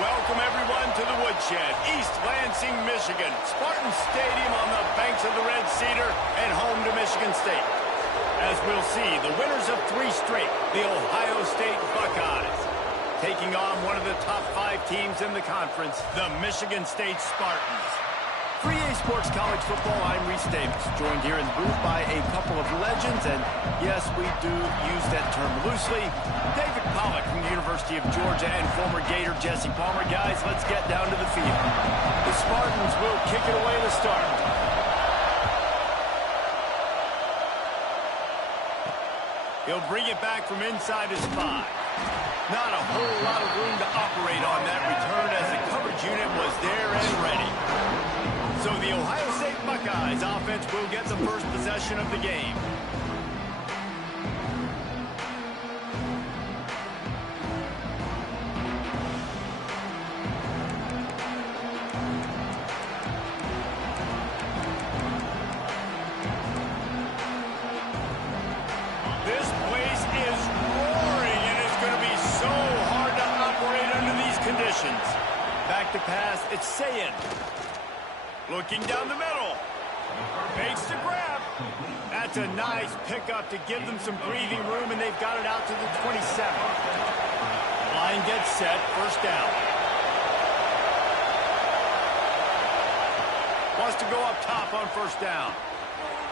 Welcome, everyone, to the Woodshed, East Lansing, Michigan. Spartan Stadium on the banks of the Red Cedar and home to Michigan State. As we'll see, the winners of 3 straight, the Ohio State Buckeyes, taking on one of the top 5 teams in the conference, the Michigan State Spartans. For EA Sports College Football, I'm Reese Davis, joined here in the booth by a couple of legends, and yes, we do use that term loosely. David Pollack from the University of Georgia and former Gator Jesse Palmer. Guys, let's get down to the field. The Spartans will kick it away to start. He'll bring it back from inside his 5. Not a whole lot of room to operate on that return as the coverage unit was there and ready. So the Ohio State Buckeyes offense will get the first possession of the game. This place is roaring, and it's going to be so hard to operate under these conditions. Back to pass, it's Sayin. Looking down the middle. Fakes the grab. That's a nice pickup to give them some breathing room, and they've got it out to the 27. Line gets set. First down. Wants to go up top on first down.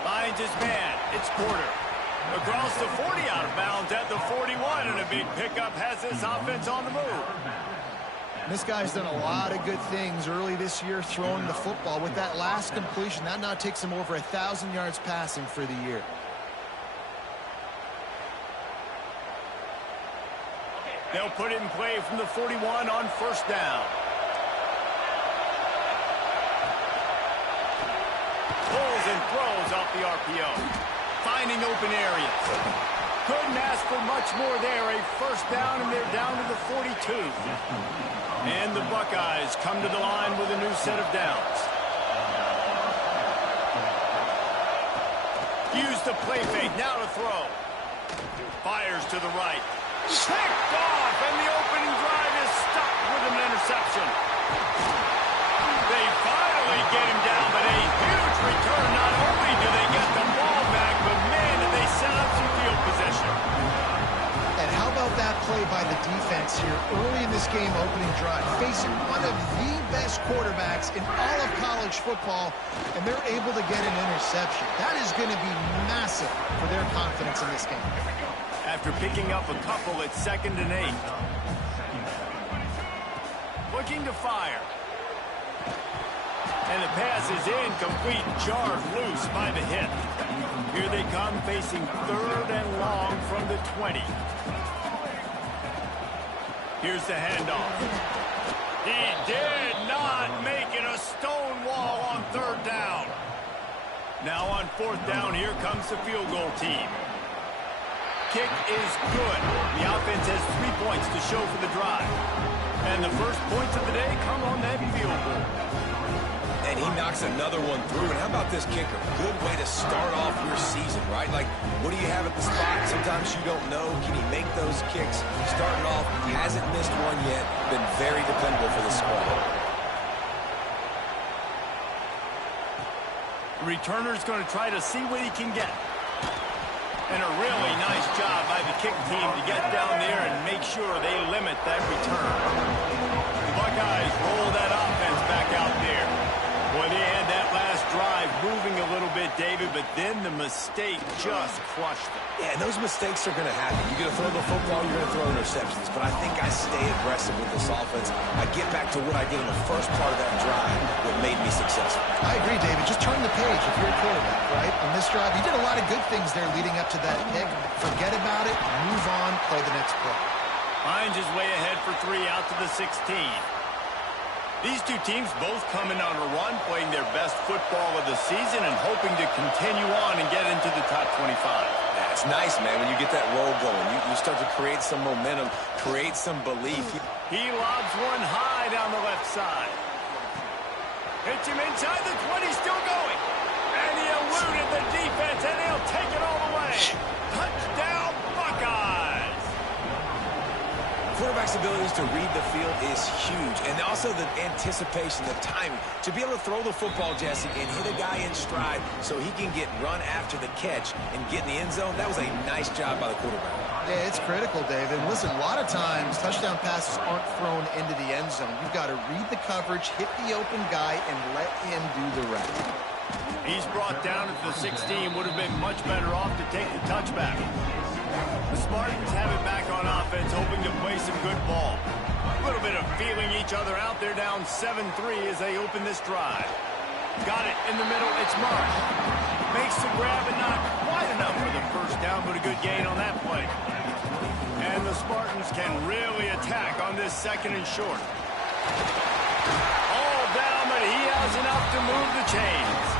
Finds his man. It's Porter. Across the 40, out of bounds at the 41, and a big pickup has this offense on the move. This guy's done a lot of good things early this year throwing the football. With that last completion, that now takes him over 1,000 yards passing for the year. They'll put it in play from the 41 on first down. Pulls and throws off the RPO. Finding open areas. Couldn't ask for much more there. A first down, and they're down to the 42. And the Buckeyes come to the line with a new set of downs. Use the play fake, now to throw. Fires to the right. Picked off, and the opening drive is stopped with an interception. They finally get him down, but a huge return. Not only do they get the ball back, but man, did they set up some field position. And how about that play by the defense here early in this game opening drive, facing one of the best quarterbacks in all of college football, and they're able to get an interception. That is going to be massive for their confidence in this game. After picking up a couple, it's 2nd and 8. Looking to fire. And the pass is incomplete, jarred loose by the hit. Here they come, facing 3rd and long from the 20. Here's the handoff. He did not make it a stone wall on 3rd down. Now on 4th down, here comes the field goal team. Kick is good. The offense has 3 points to show for the drive. And the first points of the day come on that field goal. And he knocks another one through. And how about this kicker? Good way to start off your season, right? Like, what do you have at the spot? Sometimes you don't know. Can he make those kicks? Starting off, hasn't missed one yet. Been very dependable for the squad. The returner's going to try to see what he can get. And a really nice job by the kick team to get down there and make sure they limit that return. The Buckeyes roll that offense back out there. Boy, they had that last drive moving a little bit, David, but then the mistake just crushed them. Yeah, and those mistakes are going to happen. You're going to throw the football, you're going to throw interceptions. But I think I stay aggressive with this offense. I get back to what I did in the first part of that drive that made me successful. I agree, David. Just turn the page if you're a quarterback, right? On this drive, you did a lot of good things there leading up to that pick. Forget about it, move on, play the next play. Finds his way ahead for 3 out to the 16. These two teams both coming on a run, playing their best football of the season and hoping to continue on and get into the top 25. Yeah, it's nice, man, when you get that roll going. You start to create some momentum, create some belief. He lobs one high down the left side. Hits him inside the 20, still going. And he eluded the defense, and he'll take it all the way. Touchdown, Buckeyes! quarterback's abilities to read the field is huge. And also the anticipation, the timing. To be able to throw the football, Jesse, and hit a guy in stride so he can get run after the catch and get in the end zone, that was a nice job by the quarterback. Yeah, it's critical, David. And listen, a lot of times touchdown passes aren't thrown into the end zone. You've got to read the coverage, hit the open guy, and let him do the rest. He's brought down at the 16. Would have been much better off to take the touchback. The Spartans have it back on offense, hoping to play some good ball. A little bit of feeling each other out. They're down 7-3 as they open this drive. Got it in the middle. It's Marsh. Makes the grab and not quite enough for the first down, but a good gain on that play. And the Spartans can really attack on this second and short. All down, but he has enough to move the chains.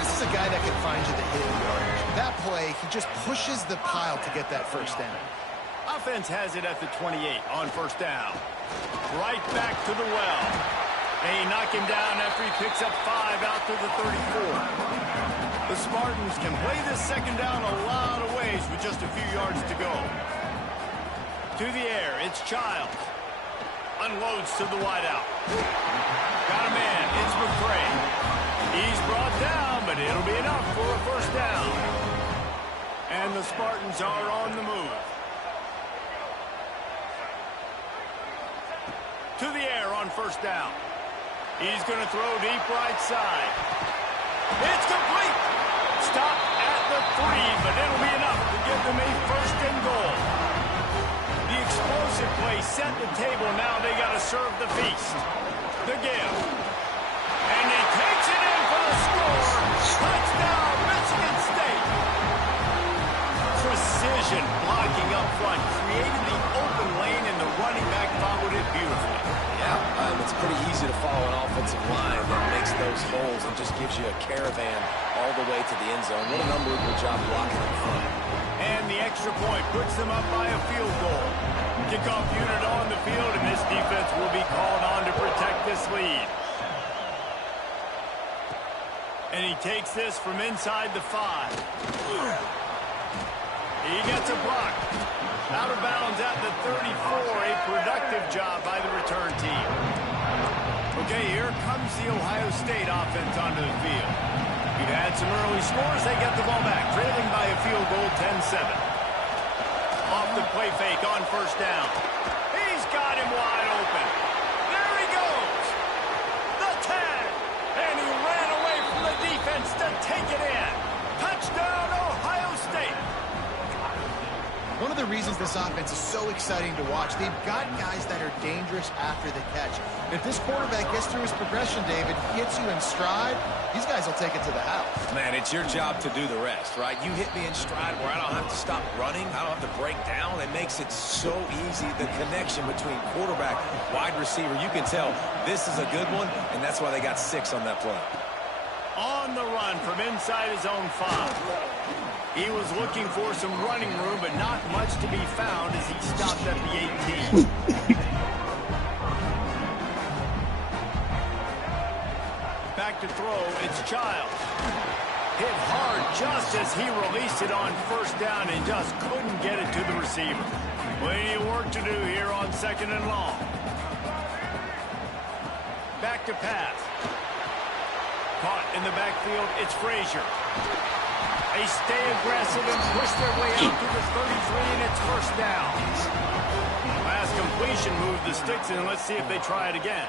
This is a guy that can find you the hidden yardage. That play, he just pushes the pile to get that first down. Offense has it at the 28 on first down. Right back to the well. They knock him down after he picks up 5 out to the 34. The Spartans can play this second down a lot of ways with just a few yards to go. To the air, it's Childs. Unloads to the wideout. Got a man, it's McCray. He's brought down, but it'll be enough for a first down. And the Spartans are on the move. To the air on first down. He's going to throw deep right side. It's complete. Stop at the 3, but it'll be enough to give them a first and goal. The explosive play set the table. Now they got to serve the feast. The give. And he takes it in for the score. Touchdown, Michigan State. Precision blocking up front. Created the open lane, and the running back followed it beautifully. Yeah, it's pretty easy to follow an offensive line that makes those holes and just gives you a caravan all the way to the end zone. What an unbelievable job blocking in front. And the extra point puts them up by a field goal. Kickoff unit on the field, and this defense will be called on to protect this lead. And he takes this from inside the 5. He gets a block. Out of bounds at the 34. A productive job by the return team. Okay, here comes the Ohio State offense onto the field. We've had some early scores. They get the ball back, trailing by a field goal, 10-7. Off the play fake on first down. He's got him wide open. There he goes. The tag. And he ran away from the defense to take it in. Touchdown, Ohio State. One of the reasons this offense is so exciting to watch, they've got guys that are dangerous after the catch. If this quarterback gets through his progression, David, gets you in stride, these guys will take it to the house. Man, it's your job to do the rest, right? You hit me in stride where I don't have to stop running. I don't have to break down. It makes it so easy. The connection between quarterback, wide receiver, you can tell this is a good one, and that's why they got 6 on that play. On the run from inside his own 5. He was looking for some running room, but not much to be found as he stopped at the 18. Back to throw, it's Childs. Hit hard just as he released it on first down and just couldn't get it to the receiver. Plenty of work to do here on second and long. Back to pass. Caught in the backfield, it's Frazier. They stay aggressive and push their way out to the 33, and it's first down. Last completion moved the sticks in. Let's see if they try it again.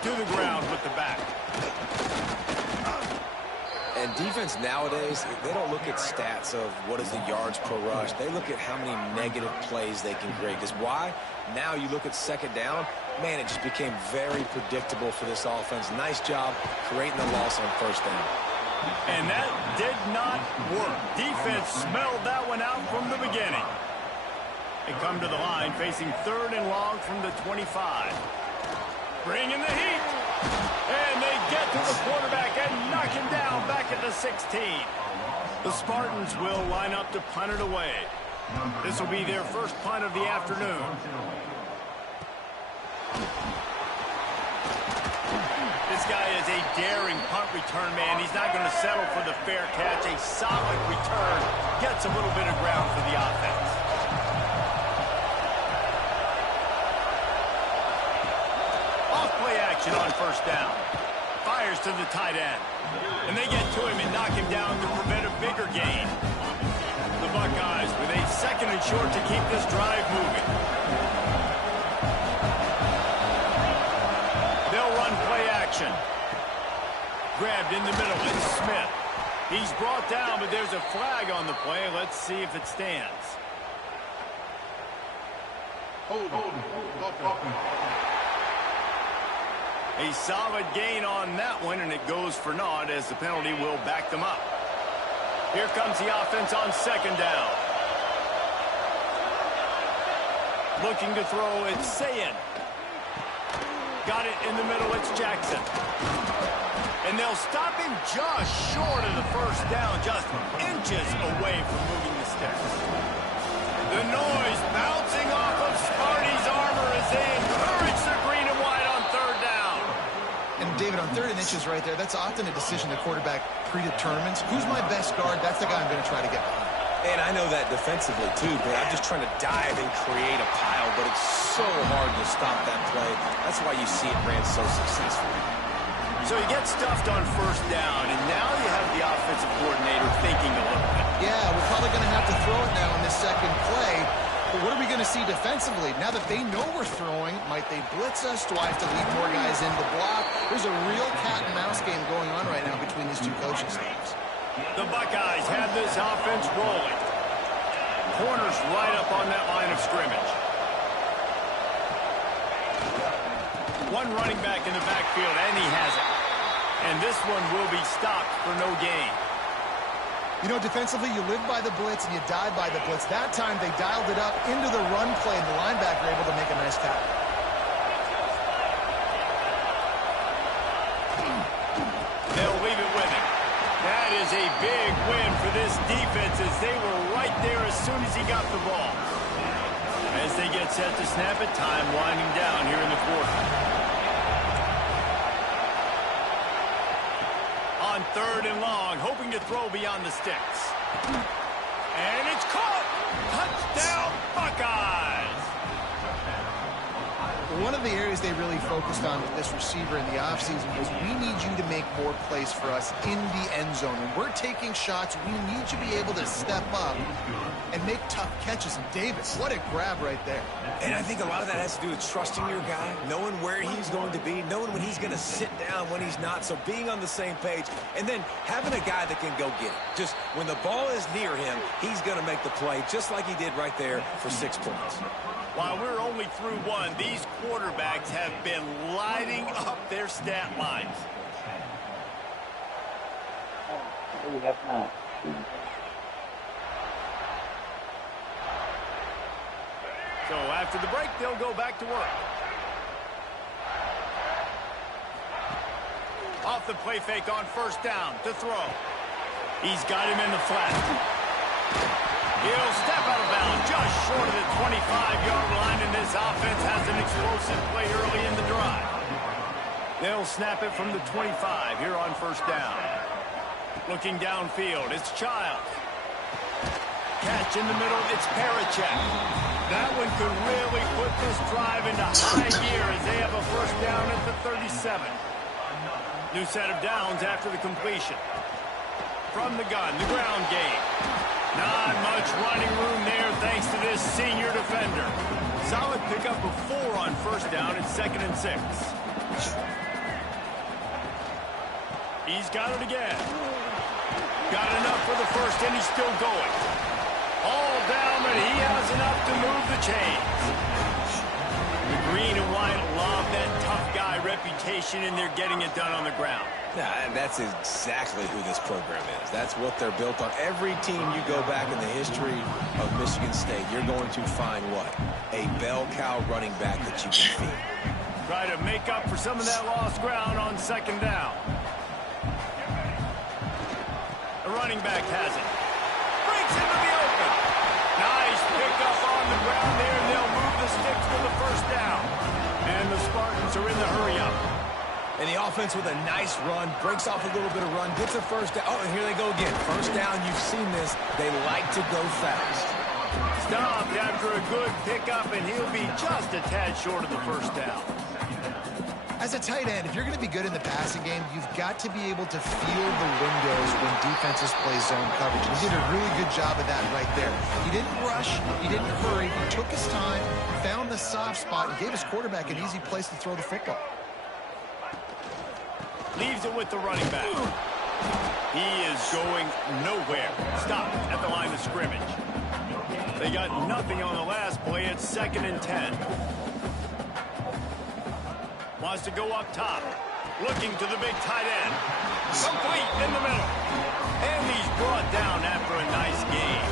To the ground with the back. And defense nowadays, they don't look at stats of what is the yards per rush. They look at how many negative plays they can create. Because why? Now you look at second down, man, it just became very predictable for this offense. Nice job creating the loss on first down. And that did not work. Defense smelled that one out from the beginning. They come to the line facing third and long from the 25. Bringing the heat. And they get to the quarterback and knock him down back at the 16. The Spartans will line up to punt it away. This will be their first punt of the afternoon. This guy is a daring punt return man. He's not going to settle for the fair catch. A solid return gets a little bit of ground for the offense. action on first down. Fires to the tight end. And they get to him and knock him down to prevent a bigger gain. The Buckeyes with a 2nd and short to keep this drive moving. They'll run play action. Grabbed in the middle, it's Smith. He's brought down, but there's a flag on the play. Let's see if it stands. A solid gain on that one, and it goes for naught as the penalty will back them up. Here comes the offense on 2nd down. Looking to throw, it's Sayin. Got it in the middle, it's Jackson. And they'll stop him just short of the first down, just inches away from moving the sticks. The noise bouncing off of Sparty's armor as they encourage the green and white on 3rd down. And David, on 3rd and inches right there, that's often a decision the quarterback predetermines. Who's my best guard? That's the guy I'm going to try to get behind. And I know that defensively, too, but I'm just trying to dive and create a pile, but it's so hard to stop that play. That's why you see it ran so successfully. So you get stuffed on first down, and now you have the offensive coordinator thinking a little bit. Yeah, we're probably going to have to throw it now in this second play. But what are we going to see defensively? Now that they know we're throwing, might they blitz us? Do I have to leave more guys in the block? There's a real cat and mouse game going on right now between these two coaching staffs. The Buckeyes have this offense rolling. Corners right up on that line of scrimmage. One running back in the backfield, and he has it. And this one will be stopped for no gain. You know, defensively, you live by the blitz and you die by the blitz. That time, they dialed it up into the run play, and the linebacker able to make a nice tackle. They'll leave it with him. That is a big win for this defense as they were right there as soon as he got the ball. As they get set to snap it, time winding down here in the 4th. On 3rd and long, hoping to throw beyond the sticks. And it's caught! Touchdown, Buckeyes! One of the areas they really focused on with this receiver in the offseason was we need you to make more plays for us in the end zone. When we're taking shots, we need you to be able to step up and make tough catches. And Davis, what a grab right there. And I think a lot of that has to do with trusting your guy, knowing where he's going to be, knowing when he's going to sit down, when he's not. So being on the same page, and then having a guy that can go get it. Just when the ball is near him, he's going to make the play, just like he did right there for 6 points. While we're only through one, these quarterbacks have been lighting up their stat lines. So after the break, they'll go back to work. Off the play fake on first down to throw. He's got him in the flat. He'll step out of bounds just short of the 25-yard line, and this offense has an explosive play early in the drive. They'll snap it from the 25 here on first down. Looking downfield, it's Childs. Catch in the middle, it's Parachek. That one could really put this drive into high gear as they have a first down at the 37. New set of downs after the completion. From the gun, the ground game. Not much running room there thanks to this senior defender. Solid pickup of 4 on first down at 2nd and 6. He's got it again. Got enough for the first, and he's still going. All down, but he has enough to move the chains. The green and white love that tough guy reputation, and they're getting it done on the ground. Yeah, and that's exactly who this program is. That's what they're built on. Every team you go back in the history of Michigan State, you're going to find what? A bell cow running back that you can feed. Try to make up for some of that lost ground on 2nd down. The running back has it. Breaks into the open. Nice pickup on the ground there, and they'll move the sticks for the first down. And the Spartans are in the hurry-up. And the offense with a nice run, breaks off a little bit of run, gets a first down. Oh, and here they go again. First down, you've seen this. They like to go fast. Stopped after a good pickup, and he'll be just a tad short of the first down. As a tight end, if you're going to be good in the passing game, you've got to be able to feel the windows when defenses play zone coverage. He did a really good job of that right there. He didn't rush. He didn't hurry. He took his time, found the soft spot, and gave his quarterback an easy place to throw the football. Leaves it with the running back. He is going nowhere. Stopped at the line of scrimmage. They got nothing on the last play. It's 2nd and 10. Wants to go up top. Looking to the big tight end. Complete in the middle. And he's brought down after a nice game.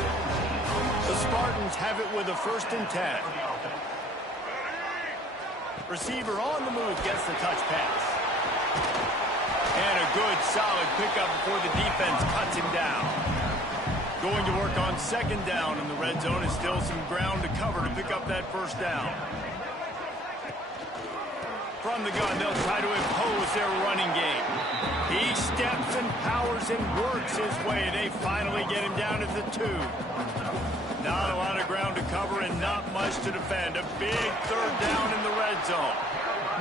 The Spartans have it with a 1st and 10. Receiver on the move gets the touch pass. And a good, solid pickup before the defense cuts him down. Going to work on 2nd down, and the red zone is still some ground to cover to pick up that 1st down. From the gun, they'll try to impose their running game. He steps and powers and works his way. They finally get him down at the 2. Not a lot of ground to cover and not much to defend. A big 3rd down in the red zone.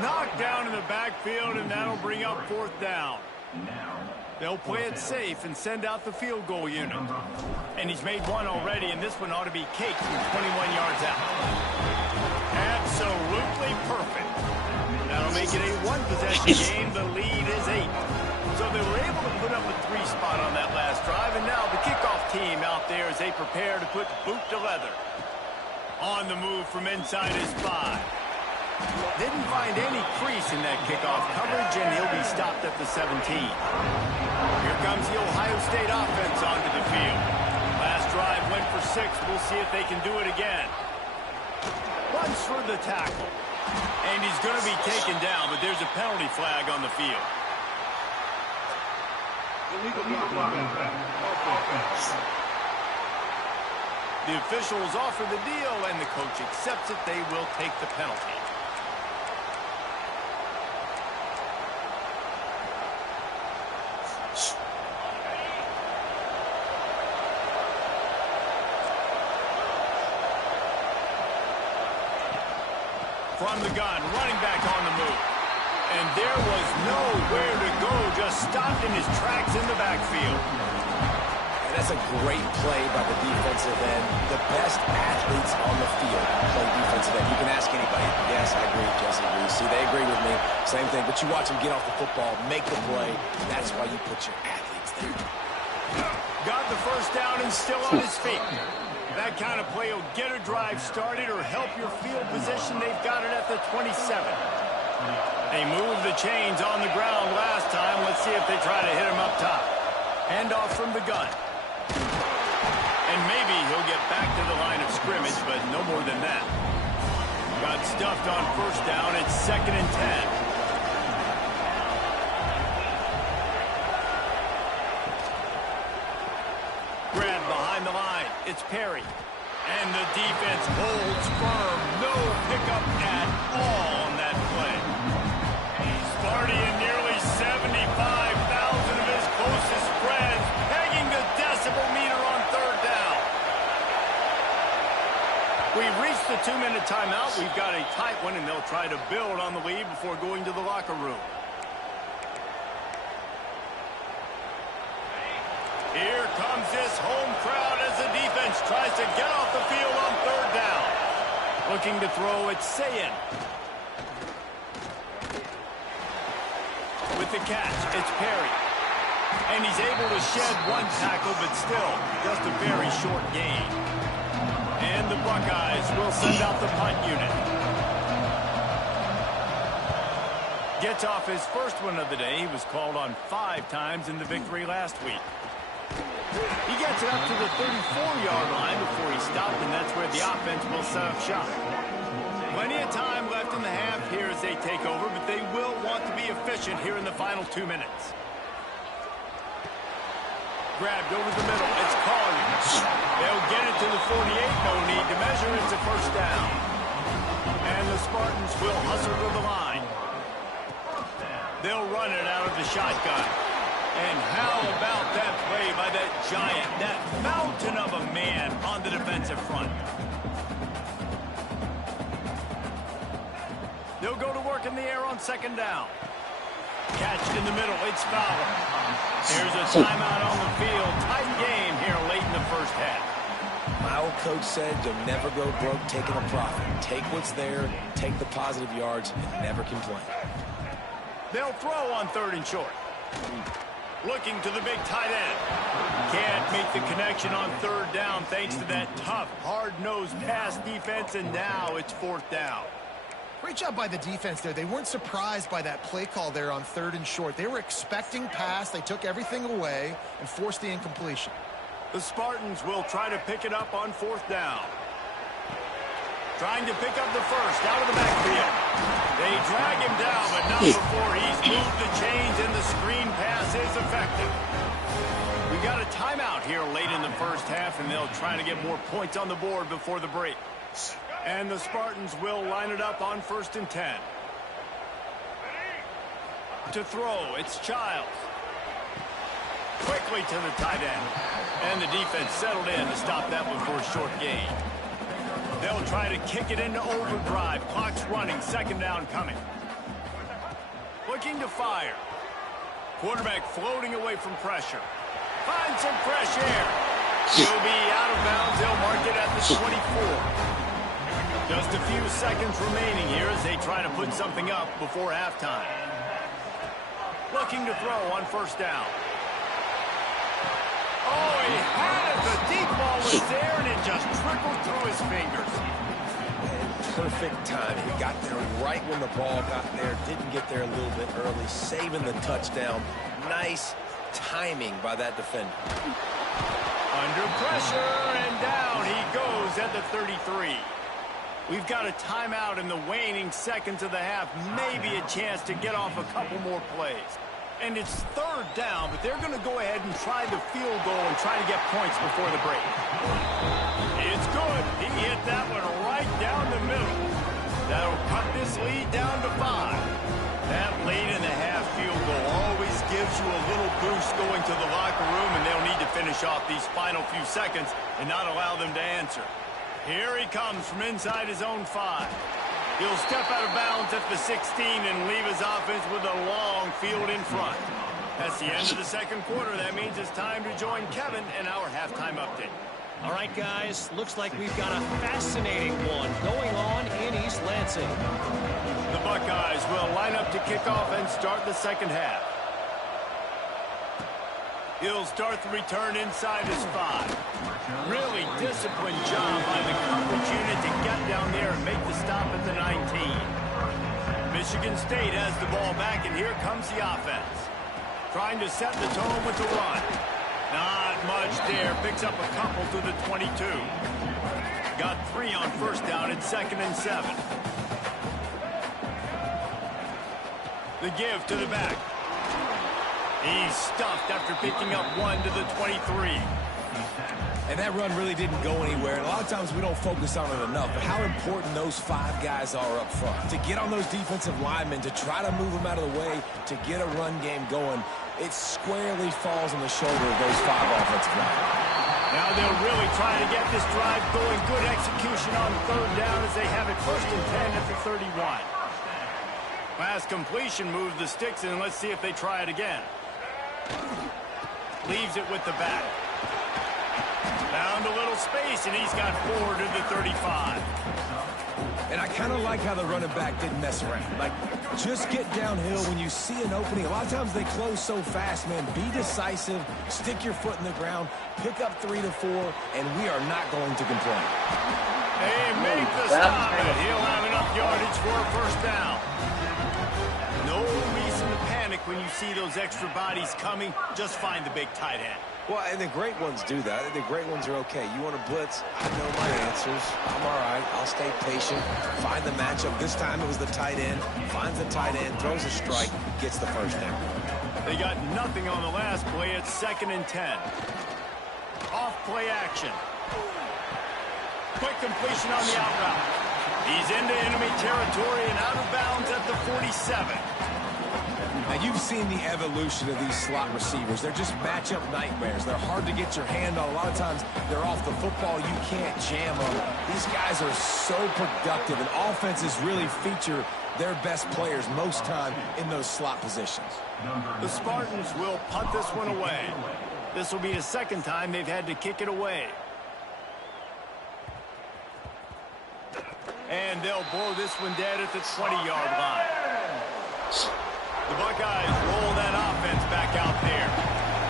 Knocked down in the backfield, and that'll bring up 4th down. They'll play it safe and send out the field goal unit. And he's made one already, and this one ought to be caked from 21 yards out. Absolutely perfect. That'll make it a 1-possession game. The lead is 8. So they were able to put up a 3 spot on that last drive, and now the kickoff team out there as they prepare to put boot to leather. On the move from inside his 5. Didn't find any crease in that kickoff coverage, and he'll be stopped at the 17. Here comes the Ohio State offense onto the field. Last drive went for 6. We'll see if they can do it again. Runs for the tackle. And he's going to be taken down, but there's a penalty flag on the field. The officials offer the deal, and the coach accepts it. They will take the penalty. From the gun, running back on the move. And there was nowhere to go, just stopped in his tracks in the backfield. And that's a great play by the defensive end. The best athletes on the field play defensive end. You can ask anybody. Yes, I agree, Jesse agrees. See, they agree with me. Same thing. But you watch them get off the football, make the play. That's why you put your athletes there. Got the 1st down and still on his feet. That kind of play will get a drive started or help your field position. They've got it at the 27. They moved the chains on the ground last time. Let's see if they try to hit him up top. Handoff from the gun. And maybe he'll get back to the line of scrimmage, but no more than that. Got stuffed on 1st down. It's 2nd and 10. It's Perry. And the defense holds firm. No pickup at all on that play. Sparty and nearly 75,000 of his closest friends pegging the decibel meter on 3rd down. We've reached the 2-minute timeout. We've got a tight one, and they'll try to build on the lead before going to the locker room. Here comes this home crowd as the defense tries to get off the field on 3rd down. Looking to throw, it's Sayin. With the catch, it's Perry. And he's able to shed 1 tackle, but still just a very short gain. And the Buckeyes will send out the punt unit. Gets off his 1st one of the day. He was called on 5 times in the victory last week. He gets it up to the 34-yard line before he stopped, and that's where the offense will set up shop. Plenty of time left in the half here as they take over, but they will want to be efficient here in the final 2 minutes. Grabbed over the middle. It's Collier. They'll get it to the 48. No need to measure. It's a 1st down. And the Spartans will hustle to the line. They'll run it out of the shotgun. And how about that play by that giant, that mountain of a man on the defensive front? They'll go to work work in the air on second down. Catched in the middle. It's Fowler. There's a timeout on the field. Tight game here late in the first half. My old coach said you'll never go broke taking a profit. Take what's there, take the positive yards, and never complain. They'll throw on 3rd and short. Looking to the big tight end. Can't make the connection on 3rd down thanks to that tough, hard-nosed pass defense, and now it's 4th down. Great job by the defense there. They weren't surprised by that play call there on 3rd and short. They were expecting pass. They took everything away and forced the incompletion. The Spartans will try to pick it up on 4th down. Trying to pick up the first out of the backfield. They drag him down, but not before he's moved the chains, and the screen pass is effective. We got a timeout here late in the first half, and they'll try to get more points on the board before the break. And the Spartans will line it up on 1st and 10. To throw, it's Childs. Quickly to the tight end. And the defense settled in to stop that one for a short gain. They'll try to kick it into overdrive. Clock's running. 2nd down coming. Looking to fire. Quarterback floating away from pressure. Finds some fresh air. He'll be out of bounds. They'll mark it at the 24. Just a few seconds remaining here as they try to put something up before halftime. Looking to throw on 1st down. Oh, he had it. The deep ball was there, and it just trickled through his fingers. Perfect timing. He got there right when the ball got there. Didn't get there a little bit early, saving the touchdown. Nice timing by that defender. Under pressure, and down he goes at the 33. We've got a timeout in the waning seconds of the half. Maybe a chance to get off a couple more plays. And it's 3rd down, but they're going to go ahead and try the field goal and try to get points before the break. It's good. He hit that one right down the middle. That'll cut this lead down to 5. That late in the half field goal always gives you a little boost going to the locker room, and they'll need to finish off these final few seconds and not allow them to answer. Here he comes from inside his own 5. He'll step out of bounds at the 16 and leave his offense with a long field in front. That's the end of the 2nd quarter. That means it's time to join Kevin in our halftime update. All right, guys, looks like we've got a fascinating one going on in East Lansing. The Buckeyes will line up to kick off and start the 2nd half. He'll start the return inside his 5. Really disciplined job by the coverage unit to get down there and make the stop at the 19. Michigan State has the ball back, and here comes the offense. Trying to set the tone with the run. Not much there. Picks up a couple to the 22. Got 3 on 1st down at 2nd and 7. The give to the back. He's stuffed after picking up 1 to the 23. And that run really didn't go anywhere. And a lot of times we don't focus on it enough, but how important those 5 guys are up front. To get on those defensive linemen, to try to move them out of the way, to get a run game going, it squarely falls on the shoulder of those 5 offensive linemen. Now they'll really try to get this drive going. Good execution on 3rd down as they have it 1st and 10 at the 31. Pass completion moves the sticks, and let's see if they try it again. Leaves it with the back. Found a little space, and he's got 4 to the 35. And I kind of like how the running back didn't mess around. Like, just get downhill when you see an opening. A lot of times they close so fast, man. Be decisive, stick your foot in the ground, pick up 3 to 4, and we are not going to complain. They make the stop, and he'll have enough yardage for a 1st down. No reason to panic when you see those extra bodies coming. Just find the big tight end. Well, and the great ones do that. The great ones are okay. You want to blitz? I know my answers. I'm all right. I'll stay patient. Find the matchup. This time it was the tight end. Finds the tight end, throws a strike, gets the 1st down. They got nothing on the last play. It's 2nd and 10. Off play action. Quick completion on the out route. He's into enemy territory and out of bounds at the 47. Now, you've seen the evolution of these slot receivers. They're just matchup nightmares. They're hard to get your hand on. A lot of times, they're off the football. You can't jam them. These guys are so productive, and offenses really feature their best players most time in those slot positions. The Spartans will punt this one away. This will be the second time they've had to kick it away. And they'll blow this one dead at the 20-yard line. The Buckeyes roll that offense back out there.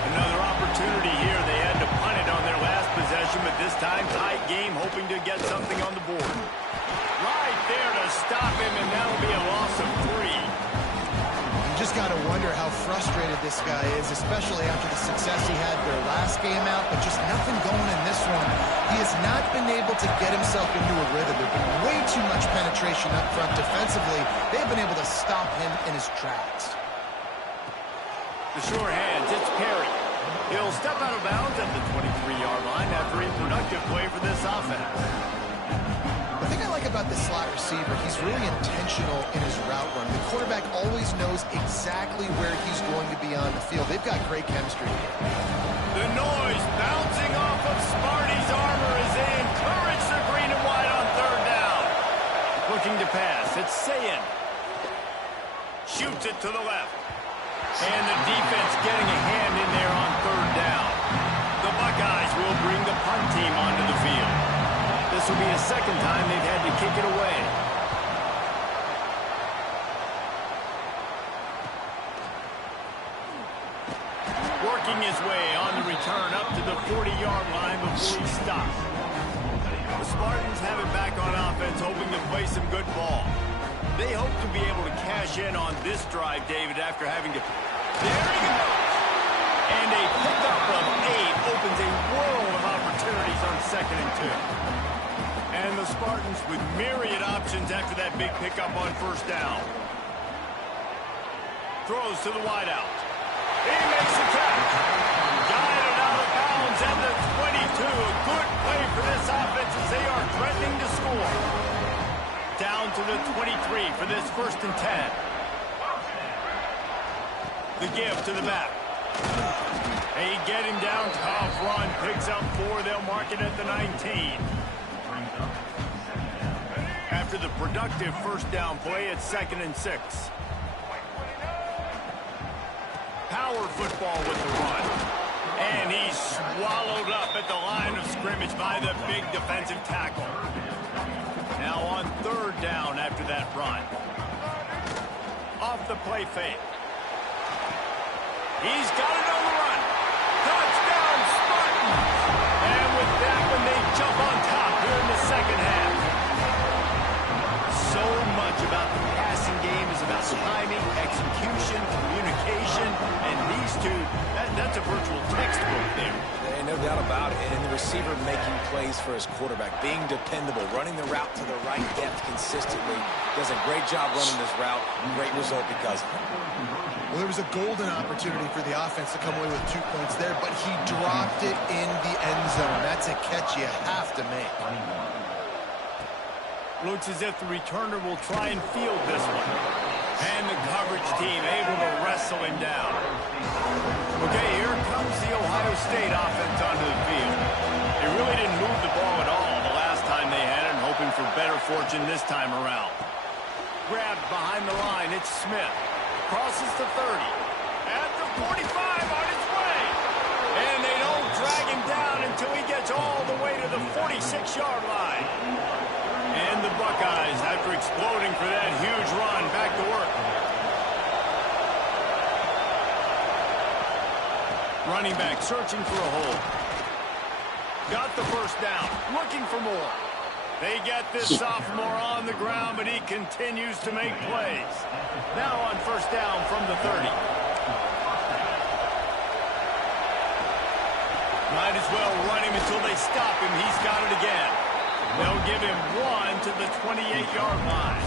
Another opportunity here. They had to punt it on their last possession, but this time tight game, hoping to get something on the board. Right there to stop him, and that'll be a loss of 3. You just got to wonder how frustrated this guy is, especially after the success he had their last game out, but just nothing going in this one. He has not been able to get himself into a rhythm. There's been way too much penetration up front defensively. They've been able to stop him in his tracks. The sure hands, it's Perry. He'll step out of bounds at the 23-yard line after a productive play for this offense. The thing I like about this slot receiver, he's really intentional in his route run. The quarterback always knows exactly where he's going to be on the field. They've got great chemistry. The noise bouncing off of Sparty's armor as they encourage the green and white on third down. Looking to pass, it's Sayin. Shoots it to the left. And the defense getting a hand in there on third down. The Buckeyes will bring the punt team onto the field. This will be the second time they've had to kick it away. Working his way on the return up to the 40-yard line before he stops. The Spartans have it back on offense, hoping to play some good ball. They hope to be able to cash in on this drive, David, after having to... There he goes! And a pickup of 8 opens a world of opportunities on 2nd and 2. And the Spartans with myriad options after that big pickup on first down. Throws to the wideout. He makes the catch. Guided out of bounds at the 22. A good play for this offense as they are threatening to score. Down to the 23 for this 1st and 10. The give to the back. They get him down, tough run, picks up 4. They'll mark it at the 19. After the productive first down play, it's 2nd and 6. Power football with the run. And he's swallowed up at the line of scrimmage by the big defensive tackle. Now on third down after that run. Off the play fake. He's got it on the run. Touchdown, Spartans! And with that one, they jump on top here in the second half. So much about the passing game is about timing, execution, communication, and these two, that's a virtual textbook there. Yeah, no doubt about it. And the receiver making plays for his quarterback, being dependable, running the route to the right depth consistently. Does a great job running this route. Great result because of it. Well, there was a golden opportunity for the offense to come away with 2 points there, but he dropped it in the end zone. That's a catch you have to make. Looks as if the returner will try and field this one. And the coverage team able to wrestle him down. Okay, here comes the Ohio State offense onto the field. They really didn't move the ball at all the last time they had it, and hoping for better fortune this time around. Grabbed behind the line, it's Smith. Crosses the 30. At the 45 on his way. And they don't drag him down until he gets all the way to the 46-yard line. And the Buckeyes, after exploding for that huge run, back to work. Running back searching for a hole. Got the first down, looking for more. They get this sophomore on the ground, but he continues to make plays. Now on first down from the 30. Might as well run him until they stop him. He's got it again. They'll give him 1 to the 28-yard line.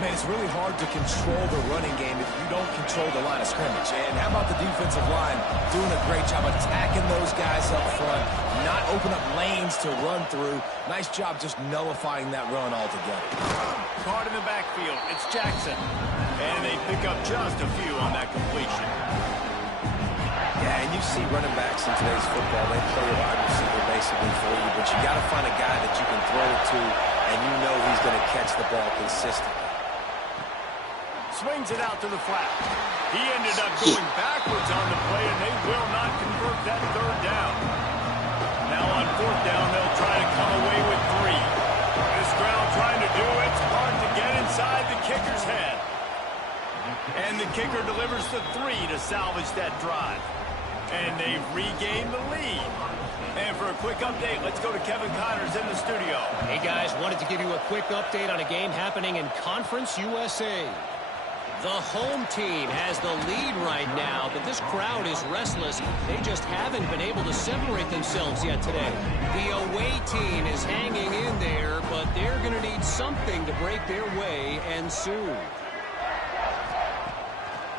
Man, it's really hard to control the running game if you don't control the line of scrimmage. And how about the defensive line doing a great job attacking those guys up front, not open up lanes to run through. Nice job just nullifying that run altogether. Caught in the backfield. It's Jackson. And they pick up just a few on that completion. Yeah, and you see running backs in today's football, they play a wide receiver basically for you, but you got to find a guy that you can throw it to, and you know he's going to catch the ball consistently. Swings it out to the flat. He ended up going backwards on the play, and they will not convert that third down. Now on fourth down, they'll try to come away with 3. This ground trying to do its part to get inside the kicker's head. And the kicker delivers the 3 to salvage that drive. And they've regained the lead. And for a quick update, let's go to Kevin Connors in the studio. Hey, guys, wanted to give you a quick update on a game happening in Conference USA. The home team has the lead right now, but this crowd is restless. They just haven't been able to separate themselves yet today. The away team is hanging in there, but they're going to need something to break their way, and soon.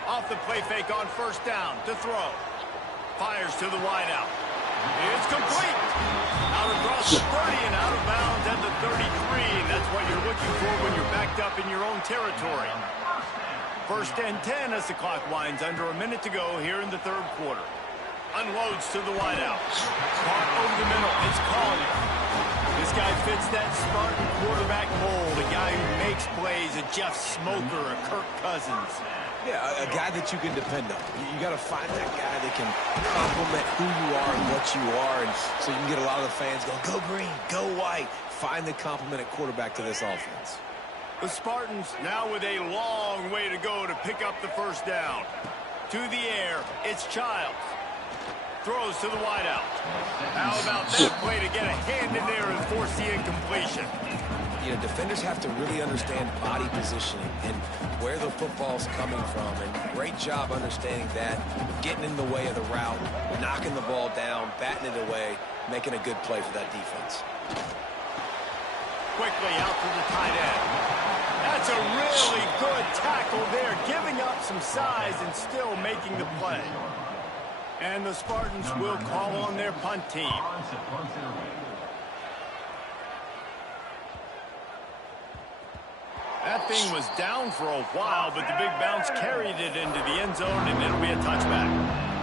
Off the play fake on first down to throw. Fires to the wideout. It's complete. Out across the 30 and out of bounds at the 33. That's what you're looking for when you're backed up in your own territory. First and 10 as the clock winds under a minute to go here in the third quarter. Unloads to the wideout. Caught over the middle. It's Collier. This guy fits that Spartan quarterback mold. A guy who makes plays, a Jeff Smoker, a Kirk Cousins. Yeah, a guy that you can depend on. You got to find that guy that can complement who you are and what you are, and so you can get a lot of the fans going, go green, go white. Find the complemented quarterback to this offense. The Spartans now with a long way to go to pick up the first down. To the air, it's Childs. Throws to the wideout. How about that play to get a hand in there and force the incompletion? You know, defenders have to really understand body positioning and where the football's coming from, and great job understanding that, getting in the way of the route, knocking the ball down, batting it away, making a good play for that defense. Quickly out to the tight end. That's a really good tackle there, giving up some size and still making the play. And the Spartans will call on their punt team. That thing was down for a while, but the big bounce carried it into the end zone, and it'll be a touchback.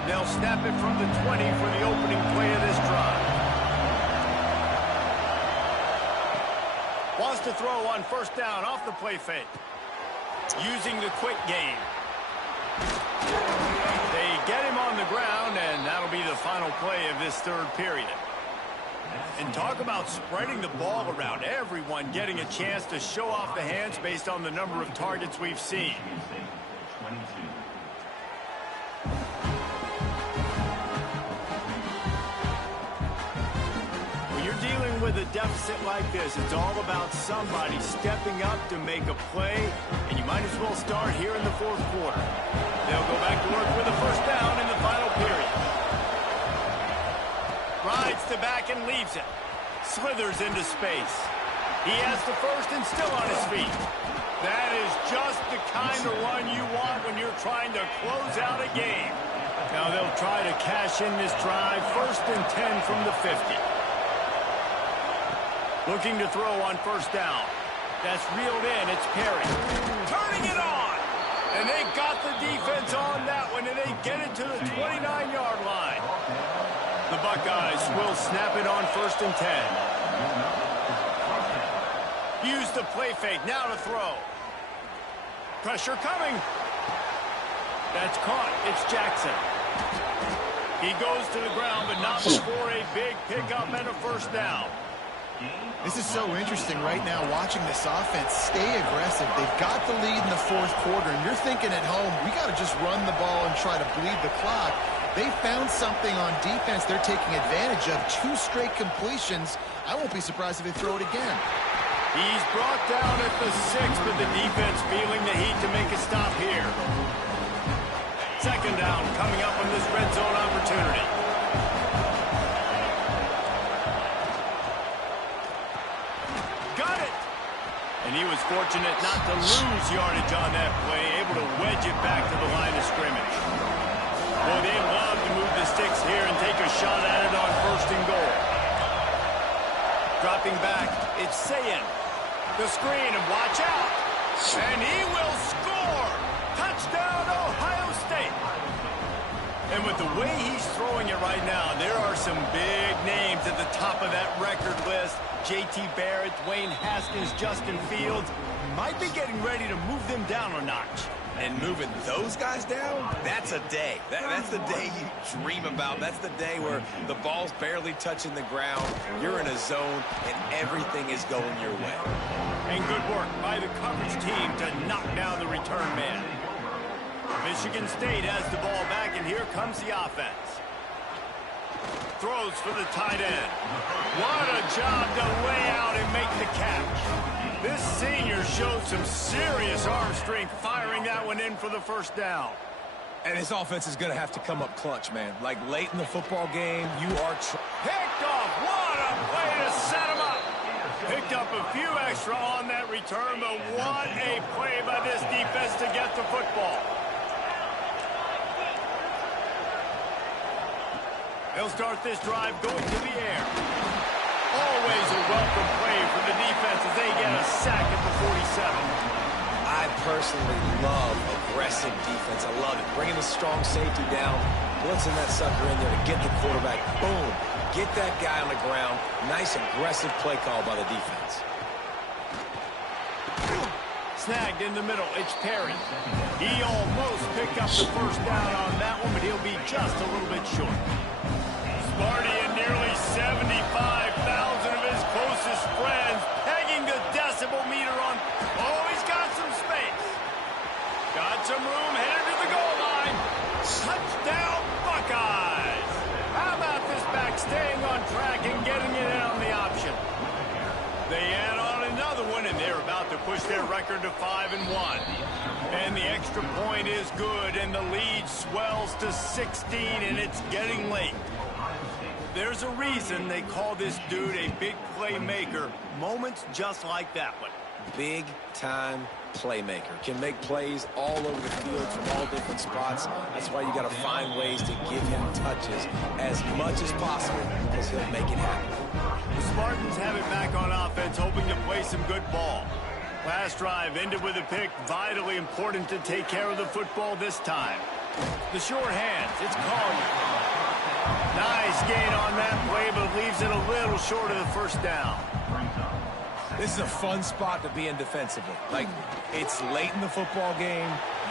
They'll snap it from the 20 for the opening play of this drive. Wants to throw on first down off the play fake. Using the quick game. They get him on the ground, and that'll be the final play of this third period. And talk about spreading the ball around. Everyone getting a chance to show off the hands based on the number of targets we've seen. When you're dealing with a deficit like this, it's all about somebody stepping up to make a play, and you might as well start here in the fourth quarter. They'll go back to work with a first down in the final period. Rides the back and leaves it. Slithers into space. He has the first and still on his feet. That is just the kind of run you want when you're trying to close out a game. Now they'll try to cash in this drive. First and 10 from the 50. Looking to throw on first down. That's reeled in. It's Perry. Turning it on. And they got the defense on that one, and they get it to the 29-yard line. The Buckeyes will snap it on first and 10. Use the play fake now to throw. Pressure coming. That's caught. It's Jackson. He goes to the ground, but not before a big pickup and a first down. This is so interesting right now, watching this offense stay aggressive. They've got the lead in the fourth quarter, and you're thinking at home, we got to just run the ball and try to bleed the clock. They found something on defense they're taking advantage of. 2 straight completions. I won't be surprised if they throw it again. He's brought down at the 6, but the defense feeling the heat to make a stop here. Second down coming up on this red zone opportunity. Got it! And he was fortunate not to lose yardage on that play, able to wedge it back to the line of scrimmage. Boy, they love to move the sticks here and take a shot at it on first and goal. Dropping back, it's Sayin. The screen, and watch out. And he will score. Touchdown, Ohio State. And with the way he's throwing it right now, there are some big names at the top of that record list. J.T. Barrett, Dwayne Haskins, Justin Fields might be getting ready to move them down a notch. And moving those guys down, that's a day. That's the day you dream about. That's the day where the ball's barely touching the ground, you're in a zone, and everything is going your way. And good work by the coverage team to knock down the return man. Michigan State has the ball back, and here comes the offense. Throws for the tight end. What a job to lay out and make the catch. This senior showed some serious arm strength firing that one in for the first down. And this offense is going to have to come up clutch, man. Like late in the football game, you are picked off. What a play to set him up. Picked up a few extra on that return, but what a play by this defense to get the football. They'll start this drive going to the air. Always a welcome play for the defense as they get a sack at the 47. I personally love aggressive defense. I love it. Bringing the strong safety down, blitzing that sucker in there to get the quarterback. Boom. Get that guy on the ground. Nice aggressive play call by the defense. Snagged in the middle. It's Perry. He almost picked up the first down on that one, but he'll be just a little bit short. Sparty and nearly 75,000 of his closest friends pegging the decibel meter on. Oh, he's got some space. Got some room, headed to the goal line. Touchdown, Buckeyes. How about this back staying on track and getting it in on the option? They add on another one, and they're about to push their record to 5-1. And the extra point is good, and the lead swells to 16, and it's getting late. There's a reason they call this dude a big playmaker. Moments just like that one. Big-time playmaker. Can make plays all over the field from all different spots. That's why you got to find ways to give him touches as much as possible because he'll make it happen. The Spartans have it back on offense, hoping to play some good ball. Last drive ended with a pick. Vitally important to take care of the football this time. The short hands. It's Collier. Nice gain on that play, but leaves it a little short of the first down. This is a fun spot to be in defensively. Like, it's late in the football game.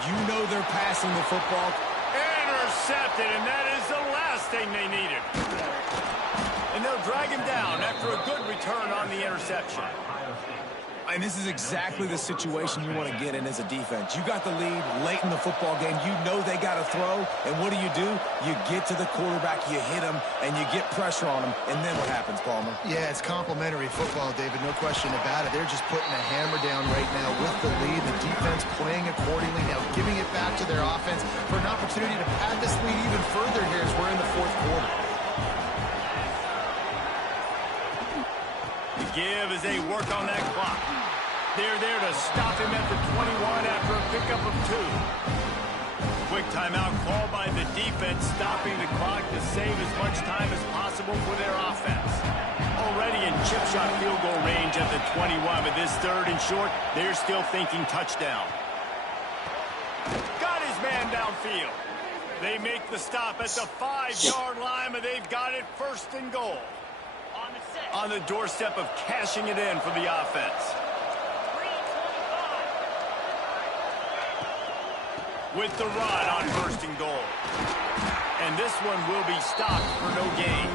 You know they're passing the football. Intercepted, and that is the last thing they needed. And they'll drag him down after a good return on the interception. And this is exactly the situation you want to get in as a defense. You got the lead late in the football game. You know they got to throw. And what do? You get to the quarterback, you hit him, and you get pressure on him. And then what happens, Palmer? Yeah, it's complimentary football, David. No question about it. They're just putting a hammer down right now with the lead. The defense playing accordingly. Now giving it back to their offense for an opportunity to pad this lead even further here as we're in the fourth quarter. The give as they work on that clock. They're there to stop him at the 21 after a pickup of 2. Quick timeout called by the defense, stopping the clock to save as much time as possible for their offense. Already in chip shot field goal range at the 21, but this third and short, they're still thinking touchdown. Got his man downfield. They make the stop at the 5-yard line, but they've got it first and goal. On the doorstep of cashing it in for the offense. With the run on first and goal. And this one will be stopped for no gain.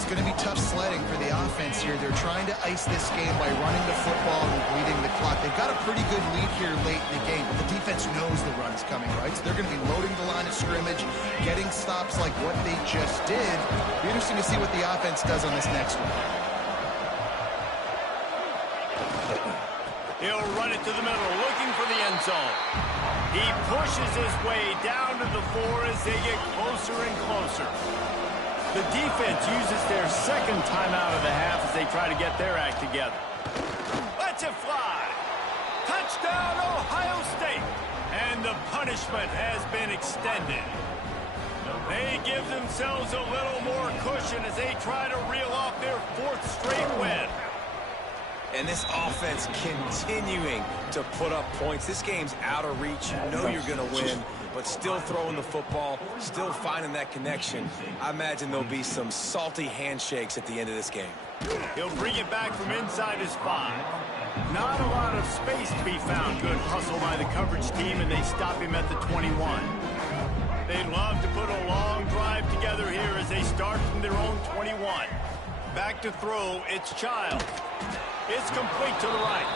It's going to be tough sledding for the offense here. They're trying to ice this game by running the football and bleeding the clock. They've got a pretty good lead here late in the game, but the defense knows the run's coming, right? So they're going to be loading the line of scrimmage, getting stops like what they just did. It'll be interesting to see what the offense does on this next one. He'll run it to the middle, looking for the end zone. He pushes his way down to the 4 as they get closer and closer. The defense uses their second timeout of the half as they try to get their act together. Let's it fly. Touchdown, Ohio State. And the punishment has been extended. They give themselves a little more cushion as they try to reel off their 4th straight win. And this offense continuing to put up points. This game's out of reach. You know you're going to win, but still throwing the football, still finding that connection. I imagine there'll be some salty handshakes at the end of this game. He'll bring it back from inside his 5. Not a lot of space to be found. Good hustle by the coverage team, and they stop him at the 21. They'd love to put a long drive together here as they start from their own 21. Back to throw, it's Child. It's complete to the right.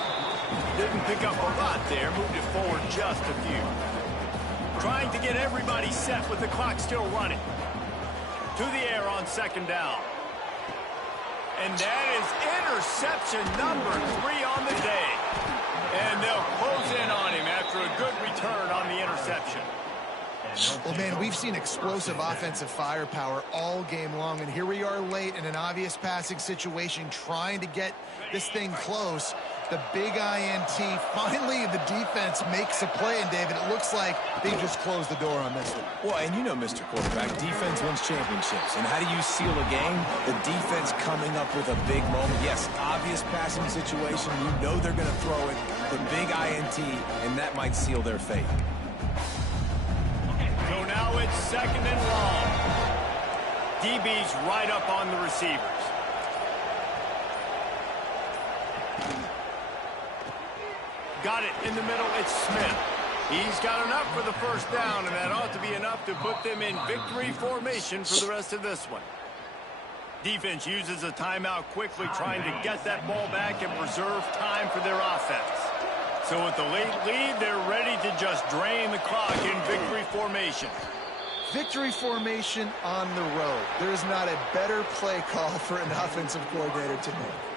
Didn't pick up a lot there, moved it forward just a few. Trying to get everybody set with the clock still running. To the air on 2nd down. And that is interception number 3 on the day. And they'll close in on him after a good return on the interception. Well, man, we've seen explosive offensive firepower all game long, and here we are late in an obvious passing situation trying to get this thing close. The big INT, finally the defense makes a play, and David, it looks like they just closed the door on this one. Well, and you know, Mr. Quarterback, defense wins championships. And how do you seal a game? The defense coming up with a big moment. Yes, obvious passing situation. You know they're going to throw it. The big INT, and that might seal their fate. So now it's 2nd and long. DB's right up on the receivers. Got it in the middle, it's Smith. He's got enough for the 1st down, and that ought to be enough to put them in victory formation for the rest of this one. Defense uses a timeout quickly, trying to get that ball back and preserve time for their offense. So with the late lead, they're ready to just drain the clock in victory formation. Victory formation on the road. There is not a better play call for an offensive coordinator to make.